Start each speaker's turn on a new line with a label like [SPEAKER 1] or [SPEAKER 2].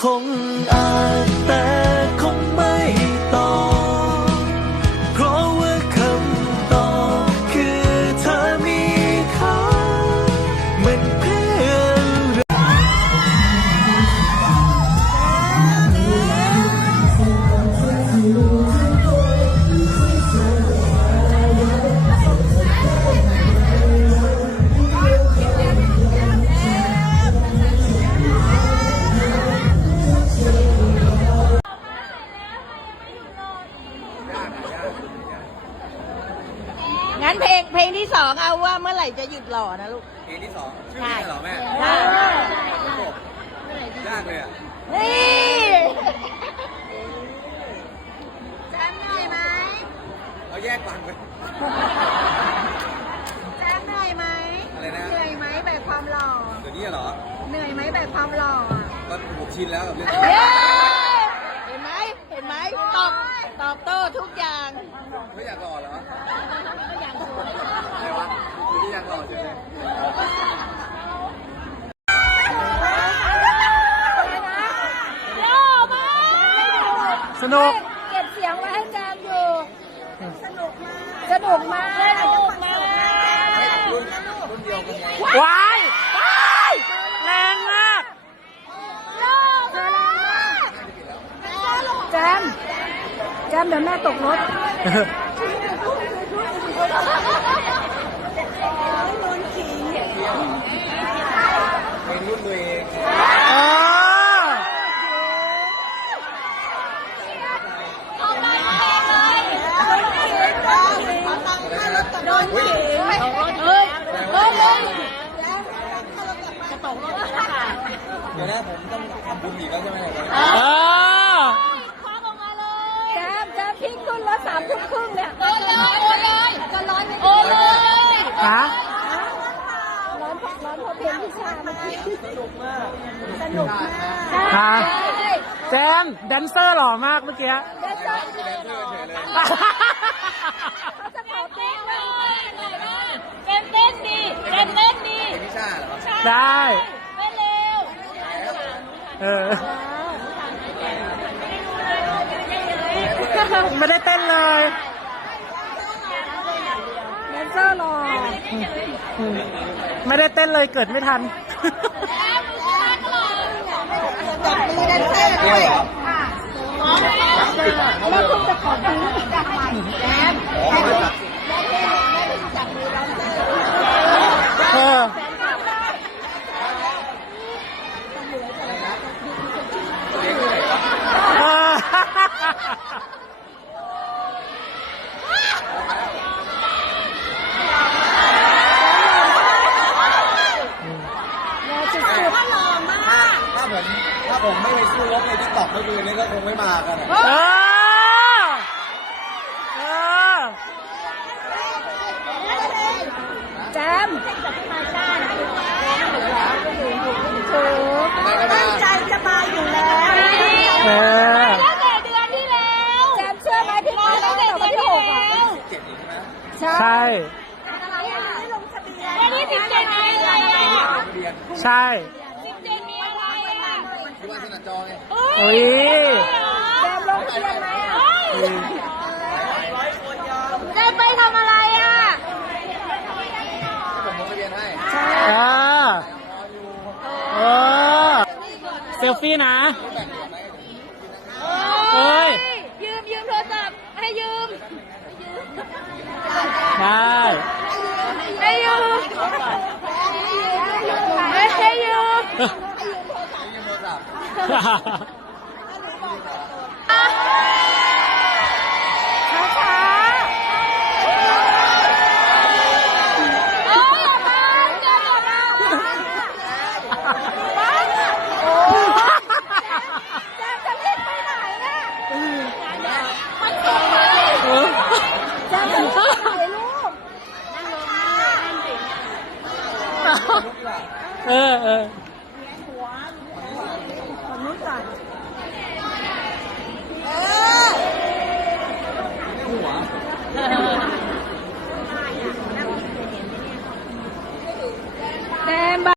[SPEAKER 1] คงอานแต่ งั้นเพ
[SPEAKER 2] ลงเพลงที่สองเอาว่าเมื่อไหร่จะหยุดหล่อนะลูก
[SPEAKER 3] เพลงที่สองชื่อเพลงอะไรเหรอแม่
[SPEAKER 2] ใช่
[SPEAKER 3] ยากเลยอะ
[SPEAKER 2] นี่
[SPEAKER 4] แจมเหนื่อยไหม
[SPEAKER 3] เอาแยกฟังไป
[SPEAKER 4] แจมเหนื่อยไหม
[SPEAKER 3] อะไรนะ
[SPEAKER 4] เหนื่อยไหมแบกความหล่อ
[SPEAKER 3] เดี๋ยวนี้เหรอ
[SPEAKER 4] เหนื่อยไหมแบกความหล่ออะ
[SPEAKER 3] ก็ผมชินแล้วกับเรื่อง
[SPEAKER 2] เย้เห็นไหมเห็นไหมตอบตอบโต้ทุกอย่าง
[SPEAKER 3] ไม่อยากหล่อเหรออะไรวะคือที่อยากหล่อเฉย
[SPEAKER 1] สนุก
[SPEAKER 4] เก็บเสียงไว้ให้แจมอยู่ สนุกมาก สนุกมาก สนุกมาก
[SPEAKER 3] ๆรุ่นรุ่นเดียวกันไง
[SPEAKER 1] ว้ายว้ายแรงมาก
[SPEAKER 4] แจมแจมเดี๋ยวแม่ตกรถ
[SPEAKER 3] เพลงรุ่นตัวเอง
[SPEAKER 1] อ๋อ
[SPEAKER 4] โดนขิงเฮ้ยเฮ้ยเฮ้ย
[SPEAKER 3] เดี๋ยวนะ ผมต้องทำบุญอีกแล้วใช่ไหมเนี่ย
[SPEAKER 1] อ๋อ
[SPEAKER 4] แจมแจมทิ้งขึ้นรถสามทุ่มครึ่งเนี่ยโอนเลย โอนเลยก็ร้อยไม่โอนเลย
[SPEAKER 1] ฮะ
[SPEAKER 4] ร้อนร้อนเพราะเพลงพิชาเมื่อกี้สนุกมาก สนุกมาก
[SPEAKER 1] ฮะ
[SPEAKER 4] ใช่
[SPEAKER 1] แจมแดนเซอร์หล่อมากเมื่อกี้
[SPEAKER 4] เดี๋ยวจะ
[SPEAKER 3] แดนเซอร์เฉยเลย
[SPEAKER 4] เขาจะขอเต้นเลยเต้นเต้นดีเต้นเต้นดี
[SPEAKER 3] เพลงพิชาเหรอ
[SPEAKER 1] ได้
[SPEAKER 4] เต้นเร็ว
[SPEAKER 1] เออ ไม่ได้เต้นเลย
[SPEAKER 4] แดนเซอร์หรอ
[SPEAKER 1] ไม่ได้เต้นเลยเกิดไม่ทัน
[SPEAKER 4] จับมือแดนเซอร์
[SPEAKER 3] เดียวเหรอ
[SPEAKER 4] แล้วคุณจะขอทิ้งแจม
[SPEAKER 3] อ๋อไม่ตัด
[SPEAKER 1] เออ
[SPEAKER 3] เพลงที่ไหนวะ
[SPEAKER 1] เออ
[SPEAKER 4] จะสุดว่าหล่อมาก
[SPEAKER 3] ถ้าผมถ้า ผมไม่ไปสู้รบในทิกตอกเมื่อคืนนี้ก็คงไม่มากันอะ
[SPEAKER 1] เออเออ
[SPEAKER 4] แจมโอ้
[SPEAKER 3] ทำไมก็มา
[SPEAKER 4] ตั้งใจจะมาอยู่แล้ว
[SPEAKER 1] เออ
[SPEAKER 4] ตั้งแต่เดือนที่แล้วแจมเชื่อไหมพี่มาตั้งแต่วันที่หกอะ
[SPEAKER 3] เจ็บอีกใช่ไหม
[SPEAKER 1] ใช่
[SPEAKER 4] อะไรอะไม่ลงทะเบียนวันที่สิบเจ็ดมีอะไรอะ
[SPEAKER 3] เรียน
[SPEAKER 1] ใช่
[SPEAKER 4] สิบเจ็ดมีอะไร อะ
[SPEAKER 3] ที่ว่าสนัดจอไง
[SPEAKER 1] โอ้ย
[SPEAKER 4] แจมลงทะเบียนไหมอะแจมไปทำอะไรอะ
[SPEAKER 3] ที่ผมลงทะเบียนให้
[SPEAKER 1] อ่าเออเซลฟี่นะเอ้ย
[SPEAKER 4] ยืมยืมโทรศัพท์ให้ยืม
[SPEAKER 1] ได้
[SPEAKER 4] ให้ยืมให้ให้ยืม เอมาบ้าโอ้แจมจะเล่นไปไหนน่ะมันตกมาแจมจะเล่นไปไหนลูกนั่งลงนั่งสิ
[SPEAKER 1] เออ